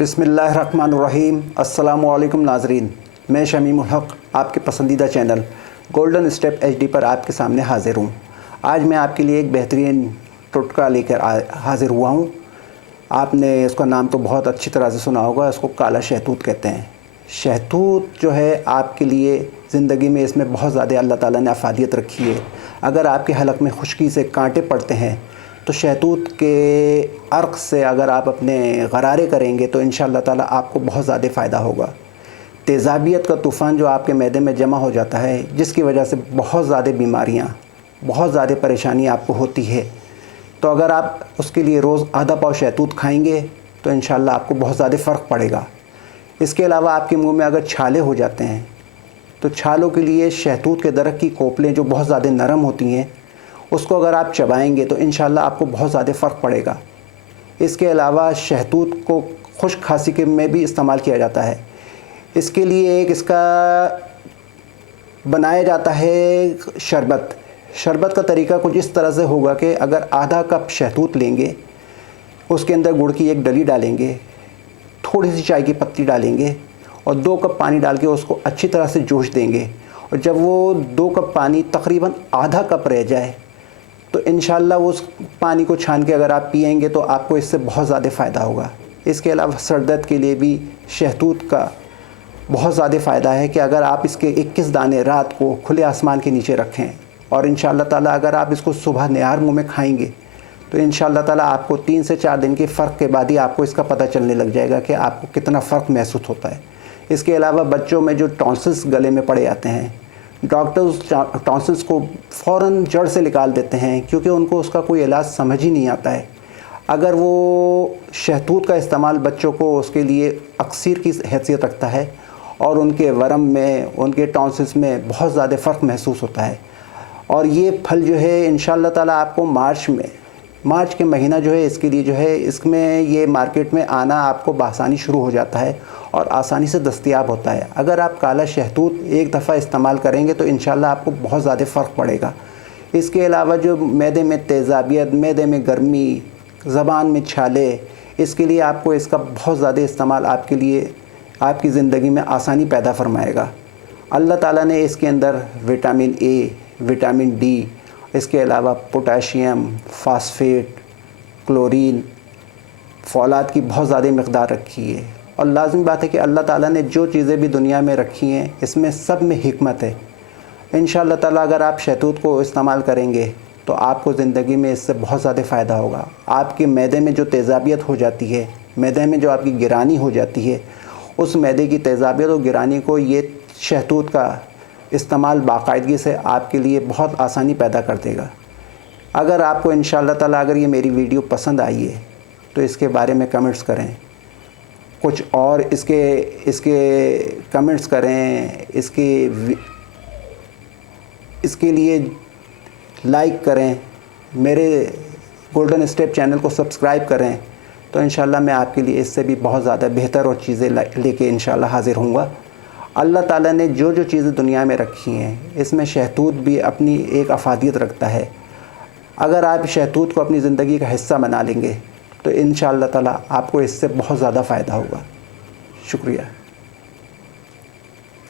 बिस्मिल्लाहिर्रहमानिर्रहीम। अस्सलामुअलैकुम नाज़रीन, मैं शमीमुल हक़ आपके पसंदीदा चैनल गोल्डन स्टेप एचडी पर आपके सामने हाज़िर हूँ। आज मैं आपके लिए एक बेहतरीन टोटका लेकर हाज़िर हुआ हूँ। आपने इसका नाम तो बहुत अच्छी तरह से सुना होगा, इसको काला शहतूत कहते हैं। शहतूत जो है आपके लिए ज़िंदगी में इसमें बहुत ज़्यादा अल्लाह ताला ने अफ़ादियत रखी है। अगर आपके हलक में खुश्की से कांटे पड़ते हैं तो शहतूत के अर्क से अगर आप अपने गरारे करेंगे तो इंशाअल्लाह ताला आपको बहुत ज़्यादा फ़ायदा होगा। तेज़ाबियत का तूफ़ान जो आपके मैदे में जमा हो जाता है, जिसकी वजह से बहुत ज़्यादा बीमारियाँ, बहुत ज़्यादा परेशानी आपको होती है, तो अगर आप उसके लिए रोज़ आधा पाव शहतूत खाएंगे तो इंशाअल्लाह आपको बहुत ज़्यादा फ़र्क पड़ेगा। इसके अलावा आपके मुंह में अगर छाले हो जाते हैं तो छालों के लिए शहतूत के दरख्त की कोपलें जो बहुत ज़्यादा नरम होती हैं, उसको अगर आप चबाएंगे तो इंशाअल्लाह आपको बहुत ज़्यादा फ़र्क पड़ेगा। इसके अलावा शहतूत को खुश्क खांसी के में भी इस्तेमाल किया जाता है। इसके लिए एक इसका बनाया जाता है शरबत। शरबत का तरीका कुछ इस तरह से होगा कि अगर आधा कप शहतूत लेंगे, उसके अंदर गुड़ की एक डली डालेंगे, थोड़ी सी चाय की पत्ती डालेंगे और 2 कप पानी डाल के उसको अच्छी तरह से जोश देंगे। और जब वो 2 कप पानी तकरीबन आधा कप रह जाए तो इंशाअल्लाह उस पानी को छान के अगर आप पिएंगे तो आपको इससे बहुत ज़्यादा फ़ायदा होगा। इसके अलावा सर दर्द के लिए भी शहतूत का बहुत ज़्यादा फ़ायदा है कि अगर आप इसके 21 दाने रात को खुले आसमान के नीचे रखें और इंशाअल्लाह ताला अगर आप इसको सुबह निहार मुँह में खाएंगे तो इंशाअल्लाह ताला आपको 3 से 4 दिन के फ़र्क के बाद ही आपको इसका पता चलने लग जाएगा कि आपको कितना फ़र्क महसूस होता है। इसके अलावा बच्चों में जो टॉन्सिल्स गले में पड़े जाते हैं, डॉक्टर्स टॉन्सिल्स को फ़ौरन जड़ से निकाल देते हैं क्योंकि उनको उसका कोई इलाज समझ ही नहीं आता है। अगर वो शहतूत का इस्तेमाल बच्चों को उसके लिए अक्सीर की हैसियत रखता है और उनके वरम में, उनके टॉन्सिल्स में बहुत ज़्यादा फ़र्क महसूस होता है। और ये फल जो है इंशाअल्लाह ताला आपको मार्च के महीना जो है इसके लिए जो है इसमें ये मार्केट में आना आपको बआसानी शुरू हो जाता है और आसानी से दस्तयाब होता है। अगर आप काला शहतूत एक दफ़ा इस्तेमाल करेंगे तो इंशाअल्लाह आपको बहुत ज़्यादा फ़र्क पड़ेगा। इसके अलावा जो मैदे में तेज़ाबियत, मैदे में गर्मी, ज़बान में छाले, इसके लिए आपको इसका बहुत ज़्यादा इस्तेमाल आपके लिए आपकी ज़िंदगी में आसानी पैदा फरमाएगा। अल्लाह ताला ने इसके अंदर विटामिन ए, विटामिन डी, इसके अलावा पोटाशियम, फास्फेट, क्लोरीन, फौलाद की बहुत ज़्यादा मकदार रखी है। और लाज़मी बात है कि अल्लाह ताला ने जो चीज़ें भी दुनिया में रखी हैं इसमें सब में हिकमत है। इंशाअल्लाह ताला अगर आप शहतूत को इस्तेमाल करेंगे तो आपको ज़िंदगी में इससे बहुत ज़्यादा फ़ायदा होगा। आपके मैदे में जो तेज़ाबियत हो जाती है, मैदे में जो आपकी गिरानी हो जाती है, उस मैदे की तेज़ाबियत और गिरानी को ये शहतूत का इस्तेमाल बाकायदगी से आपके लिए बहुत आसानी पैदा कर देगा। अगर आपको इंशाअल्लाह ताला अगर ये मेरी वीडियो पसंद आई है तो इसके बारे में कमेंट्स करें, कुछ और इसके कमेंट्स करें, इसके लिए लाइक करें, मेरे गोल्डन स्टेप चैनल को सब्सक्राइब करें, तो इंशाअल्लाह मैं आपके लिए इससे भी बहुत ज़्यादा बेहतर और चीज़ें लेके इंशाअल्लाह हाज़िर होऊंगा। अल्लाह ताला ने जो जो चीज़ें दुनिया में रखी हैं इसमें शहतूत भी अपनी एक अफ़ादियत रखता है। अगर आप शहतूत को अपनी ज़िंदगी का हिस्सा बना लेंगे तो इंशाअल्लाह ताला आपको इससे बहुत ज़्यादा फ़ायदा होगा। शुक्रिया।